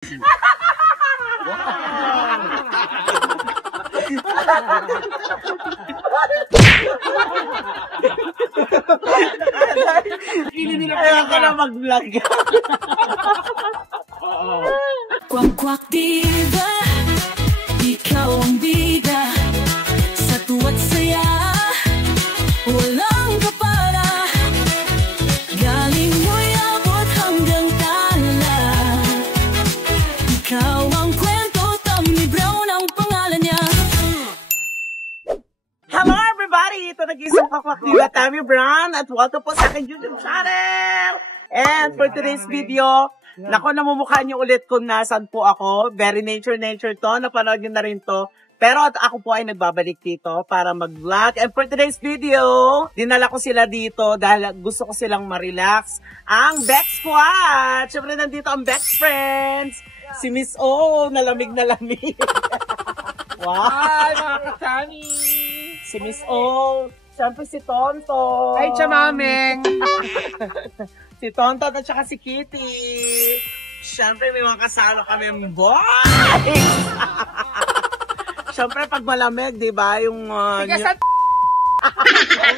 Kaya ka na mag-vlog. Kwak-kwak diva, ikaw ang bida. Sa tuwa't saya, walang kapara. Galing mo'y abot hanggang tala. Ikaw ang kwento, Tommy Brown ang pangalan niya. Hello everybody! Ito nag-isang Kwak-kwak Diva, Tommy Brown, at welcome po sa aking YouTube channel! And for today's video, nako, namumukha niyo ulit kung nasan po ako. Very nature to. Napanood niyo na rin to. Pero ako po ay nagbabalik dito para mag-vlog. And for today's video, dinala ko sila dito dahil gusto ko silang ma-relax. Ang Bex Squad! Siyempre nandito ang Bex Friends! Si Miss O, nalamig na lamig. Wow! Hi, mga kasani! Si Miss O. Siyempre si Tonto. Ay, chamameng! Si Tonto at saka si Kitty. Siyempre, may mga kasama kami ang boys! Siyempre, pag malamig, di ba? Yung...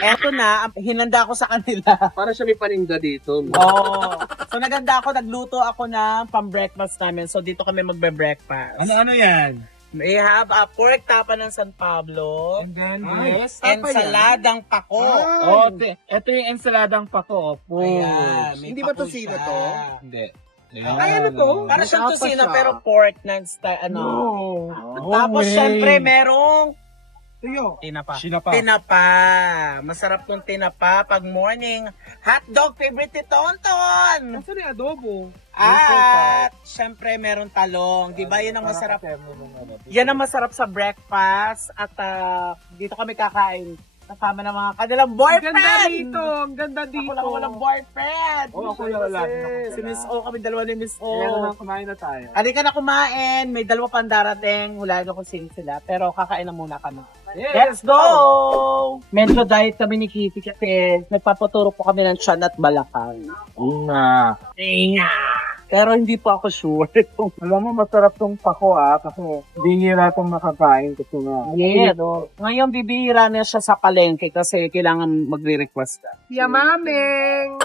Eto na, hinanda ko sa kanila. Para siya may paninda dito. Oo. So, nagluto ako ng pang-breakfast namin. So, dito kami magbe-breakfast. Ano yan? We have a pork tapa ng San Pablo. And then, yes, ensaladang pako. Oh, ito yung ensaladang pako. Oh. Ayan, Hindi ba tosino to? Hindi. Ay, ano to? Para siyang tosino pero pork na style, ano. No. Tapos, syempre, merong Tinapa. tinapa. Masarap tong tinapa pag morning. Hotdog, favorite ni Tonton. Nasaan yung adobo? At, syempre, meron talong. Di ba, yan ang masarap. Yan ang masarap sa breakfast. At dito kami kakain. Kasama ng mga kanilang boyfriend. Ang ganda dito. Ako lang walang boyfriend. Ako lang wala. Si Miss O, kami dalawa ni Miss O. Kumain na tayo. Halika na kumain. May dalawa pang darating. Hulaan ko sino sila. Pero kakain na muna kami. Yes. Let's go! Medyo diet kami ni Kitty kasi nagpapaturo po kami ng tiyan at balakang. Una. Pero hindi po ako sure. Alam mo, masarap tong pako kasi bihira itong makakain kasi nga. Yeah, ngayon bibihira na siya sa palengke kasi kailangan magre-request ka. Yamameng!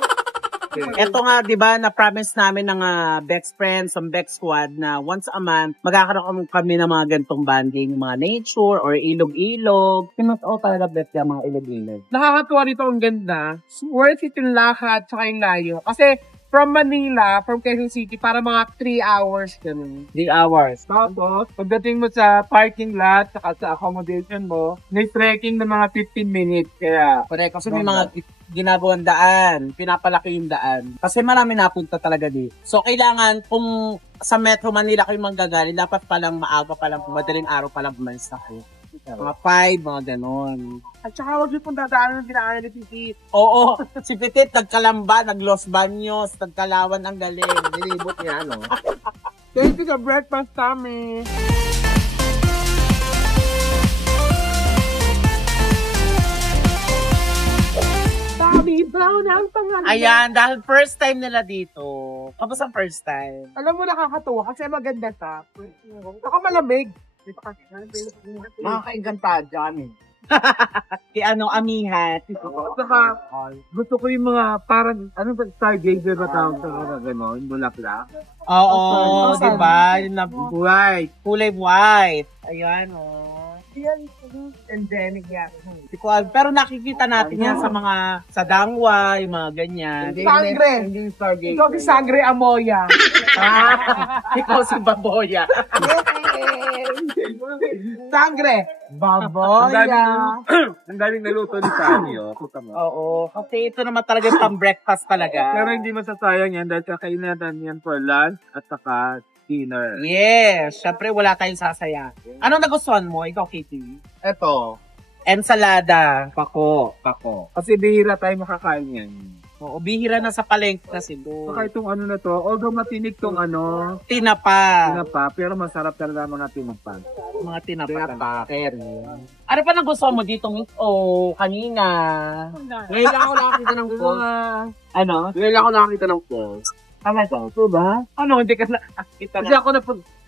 Ito nga, di ba, na-promise namin ng Bex Friends, ang Bex Squad, na once a month, magkakaroon kami ng mga gantong banding, mga nature or ilog-ilog. Pinatao talaga, Bex, yung mga ilog-ilog. Nakakatuwa rito ang ganda. Worth it yung lakad tsaka yung layo. Kasi from Manila, from Quezon City, para mga 3 hours ganun. 3 hours. Tapos, pagdating mo sa parking lot, saka sa accommodation mo, may trekking na mga 15 minutes. Kaya, Correct, kasi may mga ginagawang daan, pinapalaki yung daan. Kasi marami napunta talaga dito. So, kailangan, kung sa Metro Manila kayo manggagaling, dapat palang maaga palang, madaling araw palang umalis na kayo. Mga 5, mga ganon. at saka huwag niyo pong dadaanan ng dinaanan ni Pitit. Oo, si Petit, nagkalamba, nag-Los Baños, nagkalawan ang galing. Nilibot niya, no? Thank you sa breakfast, Tommy. Tommy Brown ang pangalan. Ayan, dahil first time nila dito. Kamusta ang first time? Alam mo, nakakatuwa kasi maganda sa. Saka malamig. Makakainganta dyan eh. Si amihan. Saka, gusto ko yung mga parang, ano ba, stargazer ba tawag sa mga gano'n? Bulaklak. Oo, di ba? Yung white. Kulay white. Ayan, Yan, endemic yan. Pero nakikita natin yan sa mga, sa dangwa, yung mga ganyan. Sangre! Hindi yung stargazer. Ikaw si Sangre Amoya. Ikaw si Baboya. Sangre! Baboya. Ang daming naluto ni Sunny, oh. Oo, kasi ito naman talaga yung pang-breakfast talaga. Pero hindi masasayang yan dahil kakainin natin yan for lunch at saka dinner. Yes, syempre wala tayong sasaya. Ano nagustuhan mo, ikaw, Kitty? Eto, Ensalada. pako. Kasi bihira tayo makakain yan. Oo, bihira na sa palengke kasi doon. Saka itong ano na to, although matinig tong Tinapa. tinapa, pero masarap talaga mga tinapa. Mga tinapa. Ano pa nagustuhan mo dito, Miss? O, kanina. Ngayon lang ako nakakita ng post. Ano? Ngayon lang ako nakakita ng post. Talaga? Ito ba? Ano, hindi ka nakakita Kasi ako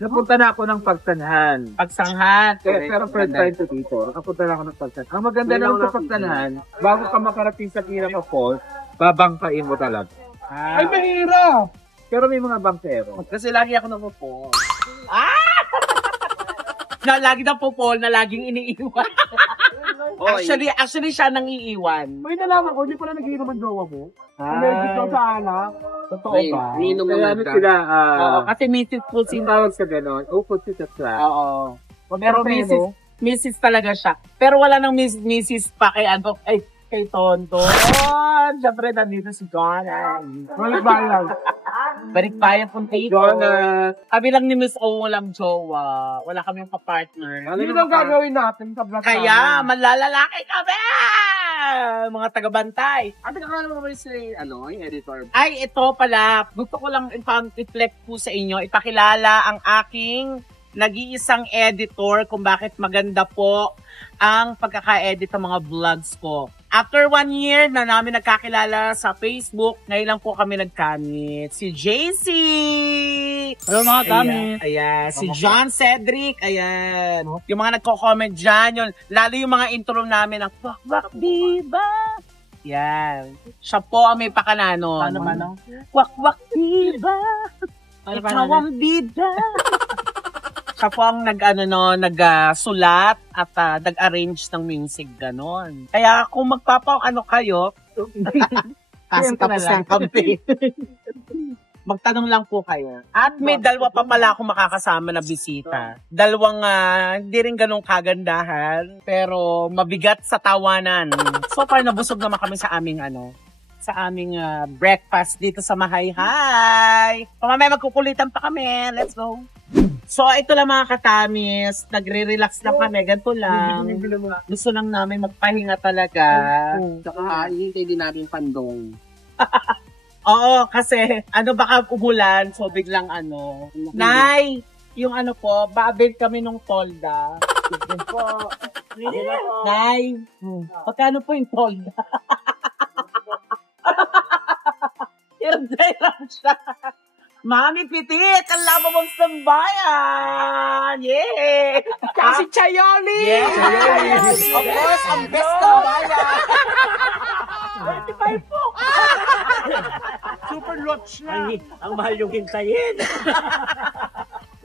napunta na ako ng Pagsanhan. pagsanghan. Pero first time to dito, nakapunta na ako ng Pagsanhan. Ang maganda naman sa Pagsanhan, bago ka makarating sa Kiraka Falls, babangkain mo talaga. Ay, mahirap! Pero may mga bangkero. Kasi lagi ako napupol. Na lagi na popol na laging iniiwan. Actually siya nang iiwan. May nalaman ko, hindi pala nag-iinom ang jowa mo. Allergic daw sa alak. Totoo ba? Kaya ano sila, Oo, kasi Mrs. po si... tawag sa gano'n, upot si Tatla. Oo. Pero Mrs. talaga siya. Pero wala nang Mrs. pa kay ano, kay Tonton. Siyempre, nandito si Jonas. Balikbayan po dito. Jonas. Kami lang ni Miss O walang jowa. Wala kaming pa-partner. Ano yung gagawin natin sa vlog? Kaya, manlalalaki kami! Mga tagabantay. Ate, kakala mo naman si, yung editor. Ay, ito pala. Gusto ko lang i-reflect po sa inyo. Ipakilala ang aking nag-iisang editor kung bakit maganda po ang pagkaka-edit ng mga vlogs ko. After 1 year na namin nagkakilala sa Facebook, ngayon lang po kami nagkamit. Si JC! Hello mga kami. Ayan. Si John Cedric. Ayan. Yung mga nagko-comment dyan. Lalo yung mga intro namin ng Wak-Wak Diba? Yan. Siya po ang may pakananon. Paano? Wak-Wak Diba? Ikaw ang bida. Siya po ang nagsulat at nag-arrange ng music, ganon. Kaya kung kayo, kasi tapos ng campaign. Magtanong lang po kayo. At may dalawa pa pala akong makakasama na bisita. Dalawang hindi rin ganong kagandahan, pero mabigat sa tawanan. So far, nabusog naman kami sa aming breakfast dito sa Mahayhay. Mamaya magkukulitan pa kami. Let's go. So, ito lang mga katamis. Nagre-relax lang kami. Ganito lang. Gusto lang namin magpahinga talaga. Saka, hihintay din namin pandong. Oo, kasi baka umulan. So, biglang Nay, yung po, babil kami nung tolda. Po. Nay, pagkano po yung tolda? Hirap siya. Mami Pitit, ang labo mong sambayan! Yeah! Kasi Chayoli! Yeah! Chayoli! Of course, ang best sambayan! 25 po! Super lots na! Ang mahal yung hintayin.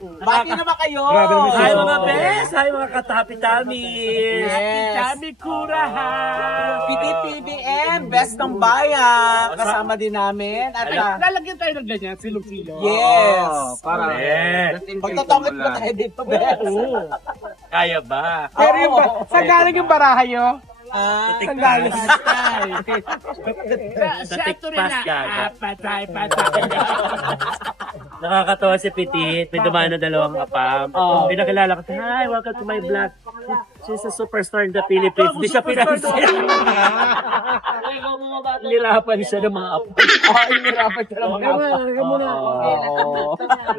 Bati naman kayo! Hi mga best! Hi mga katapitami! Yes! Kami kurahan! Pitit PBM, best ng bayan! Kasama din namin. At Lalagyan tayo ng ganyan, silong-silong. yes! Para. Magtotongit ba tayo dito, best? Kaya ba? Pero yung saan galing yung baraha nyo? Saan galing? Sa tikpas ka. Patay. Nakakatawa si Petit. May dumaan na dalawang apam. Pinakilala ko, hi, welcome to my vlog. She's a superstar in the Philippines. Hindi siya pinansin. Nirapan siya ng mga apam. Nirapan siya ng mga apam.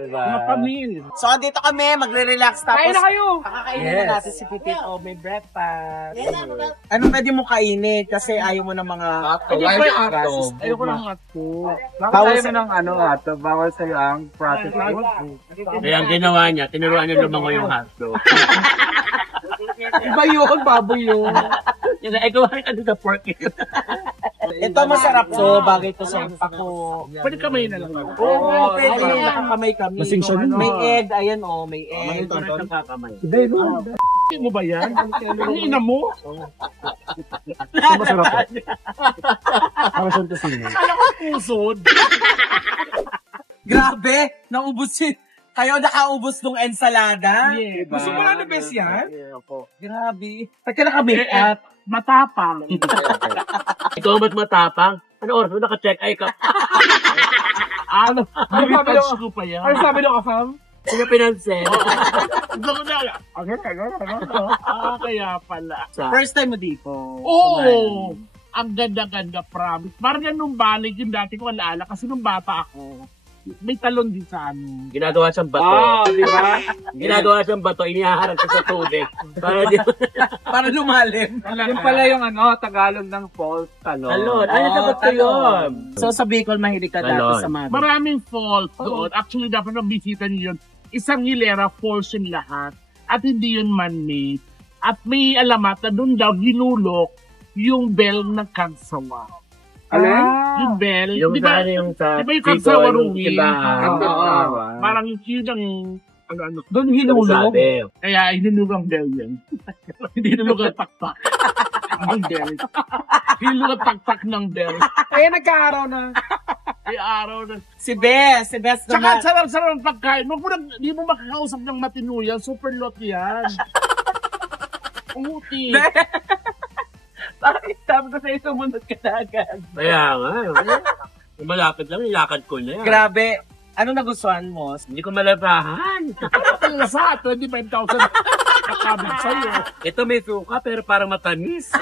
Mga pamilya. So, andito kami, magre-relax tapos. Kain na kayo! Kakakainin na natin si Petit. May breakfast. Anong pwede mo kainin? Kasi ayaw mo ng mga... Ayoko ng hotdog. Bawal tayo ng hotdog. Bawal sa'yo ang processed food. Kaya ang ginawa niya, tinuruan niya lumango yung hotdog. Iba yun, baboy yun. Yung gawin ka dito pork. Ito masarap to, bagay to sa pako. Pwede kamay na lang. Oo, pwede nakakamay kami. Masing siya nun. May egg, ayan may egg. Hindi mo ba yan? Ang ina mo? Masarap. Para siyang tusino. Alam ko pusod. Grabe, naubos yun. Kayo nakaubos nung ensalada? Yeah, Gusto mo na best yan? Grabe. Pati make up. Matapang. Ikaw ba't matapang? Ano oras mo naka-check eye ka? Ano ko pa yan? Ano sabi nung afam? Hindi pinansin. Gusto ko na. Kaya pala. First time mo dito? Oo! Ang ganda-ganda, promise. Parang yan nung balik yung dati ko alaala kasi nung bata ako. may talon din sa amin. Ginagawa siyang bato. Di ba? Ginagawa siyang bato, inihaharap siya sa tubig. Para di Para lumalim. Yung pala yung Tagalog ng false talon. talon. Ay, natagot ko yun. So sa Bicol, mahilig ka dati Talon. sa mga... Maraming falls doon. Actually, dapat na bisita niyo yun. Isang hilera, falls yung lahat. At hindi yun man-made. At may alamat na doon daw hinulok yung bell ng Kansawa. Yung bell. Yung Di ba? yung sa... Di ba yung Kansawa Ruin? Diba? Parang yun ang... Ano, Doon hinulog. Sabi. kaya hinulog ang bell yan. Hindi hinulog ang taktak. Ang bell. Hinulog ang taktak ng bell. Kaya nagkaaraw na. Ay araw na. Si Bes Tsaka naman. sarap-sarap ang pagkain. Hindi mo makakausap ng matino yan. Super lot yan. Umuti. Bakit sabi ko sa'yo sumunod ka na agad? Kaya nga. Malapit lang, ilakad ko na yan. Grabe. Ano nagustuhan mo? Hindi ko malabahan. Ang lasa, 25,000 kakabig sa'yo. Ito may suka pero parang matamis.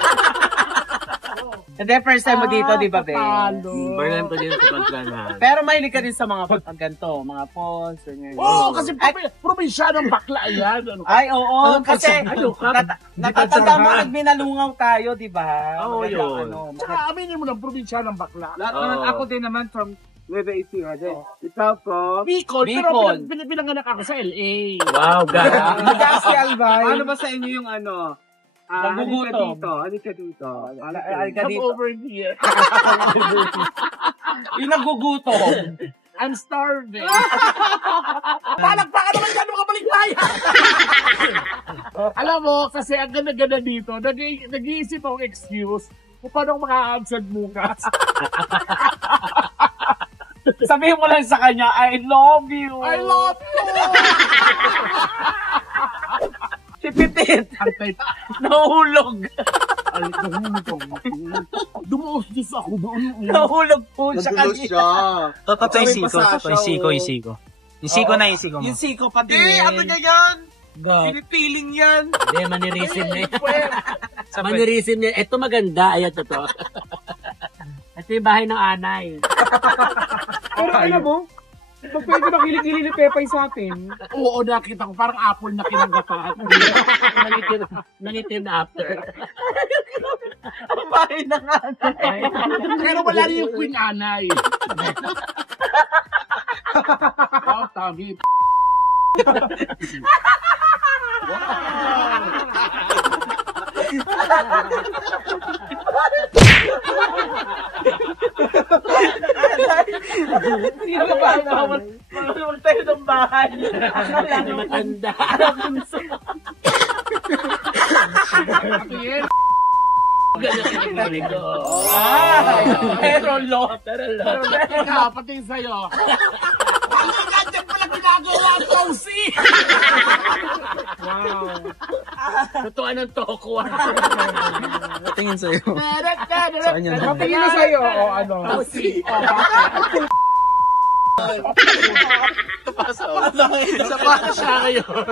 And then first time mo dito, di ba, Be? Talo. Barlan ko din sa pagkanan. Pero mahilig ka din sa mga ganito, mga falls, ganyan. Oo, kasi probinsya ng bakla yan. Ano ka? Ay, oo. Kasi, Ano ka? natatanda mo, nagminalungaw tayo, di ba? Oo, yun. Tsaka aminin mo ng probinsya ng bakla. Lahat naman, ako din naman from Nueva Ecija din. Ikaw ko. Bicol, pero Bicol. pinanganak ako sa LA. Wow, God. Si Albay. Ano ba sa inyo yung ano? Nagugutom. Halika dito. Ay, ka Come dito. over here. Yung nagugutom. I'm starving. Palakpakan naman ka nung kabalik tayo. Alam mo, kasi ang ganda-ganda dito, nag-iisip akong excuse kung paano ako maka-answer bukas. Sabihin mo lang sa kanya, I love you. I love you! Si Pitit, Antay, nahulog. dumuos Diyos ako doon. Nahulog po siya Nadulo kanina. siya. Toto yung siko. Pasasya, Toto yung siko, oh. yung siko. Yung siko na yung siko mo. Yung siko pati. Ano niya yan? God. Pinipiling yan. Hindi, manirisim na yan. Manirisim na yan. Ito maganda. Ayan, totoo. Ito yung bahay ng anay. Pero alam mo, pag pwede makilig-kilig ni Pepay sa atin. Oo, nakita ko parang apple na kinagatan. Nangitim na after. Ang bahay na nga. Pero wala rin yung Queen Anay. Oh, tami. Sino ba? Huwag tayo ng bahay. Ano matanda. Ganyan ko. Pero lot. Ikaw, pati sa'yo. Ganyan pala ginagawa ang Cozy. Totoo ng toko. Tingin sa'yo. Saan yun? Tingin na sa'yo. O ano? Cozy. Isa pa siya ngayon.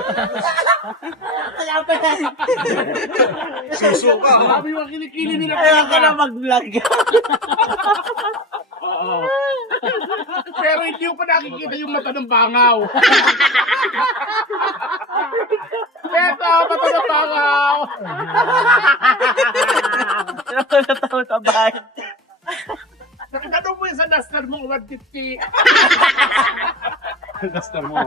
Susuka. Sabi mo, kilikili nila. Kaya ka na mag-vlog. Oo. Pero hindi ko pa nakikita yung mata ng bangaw. Eto, mata ng bangaw. Natawa sa bahay. Nakikita mo yung sa duster mo, 150. Basta mo.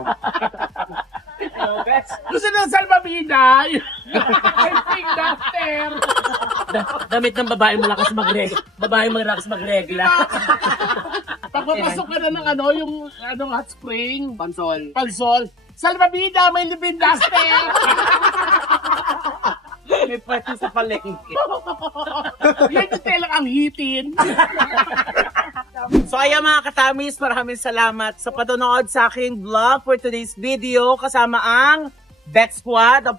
Gusto ng salbabida. I think duster. Damit ng babae malakas magregla. Babae malakas magregla. Pagpapasok ka na ng yung hot spring. Pansol. Pansol. Salbabida, may libin duster. May pwede sa palengke. Yan yung telang ang hitin. So ayan mga katamis, maraming salamat sa panonood sa aking vlog for today's video kasama ang Bet Squad, ang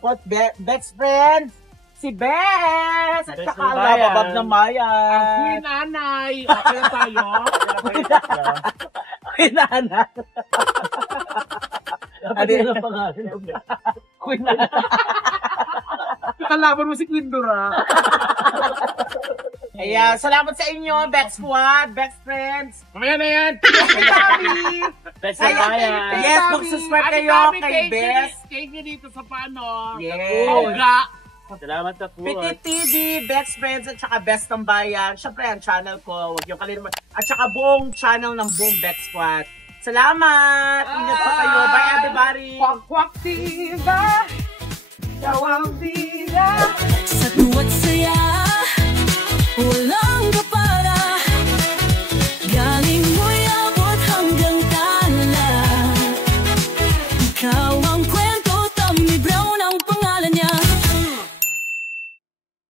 best friends, si Bes! At saka ang lababab na Mayan. Queen Anay. Okay na tayo. Queen Ana. Ano yung pangalan? Queen Ana. Kalaban mo si Queen Dora. Ayan, salamat sa inyo, Bet Squad, best friends. Mamaya na yan. Happy! Best Ayan. Bayan. Yes, mag-subscribe kayo kay Best. Thank you dito sa paano. Yes. Pauga. Salamat sa po. Petit TV, Best Friends, at saka Best Tambayan. Siyempre, ang channel ko, huwag yung kalimutan. At saka buong channel ng Boom Bet Squad. Salamat! Ingat po kayo. Bye, everybody! Kwak-kwak diva, ikaw ang diva. Sa tuwa't saya, walang kapara. Galing mo'y abot hanggang tala. Ikaw ang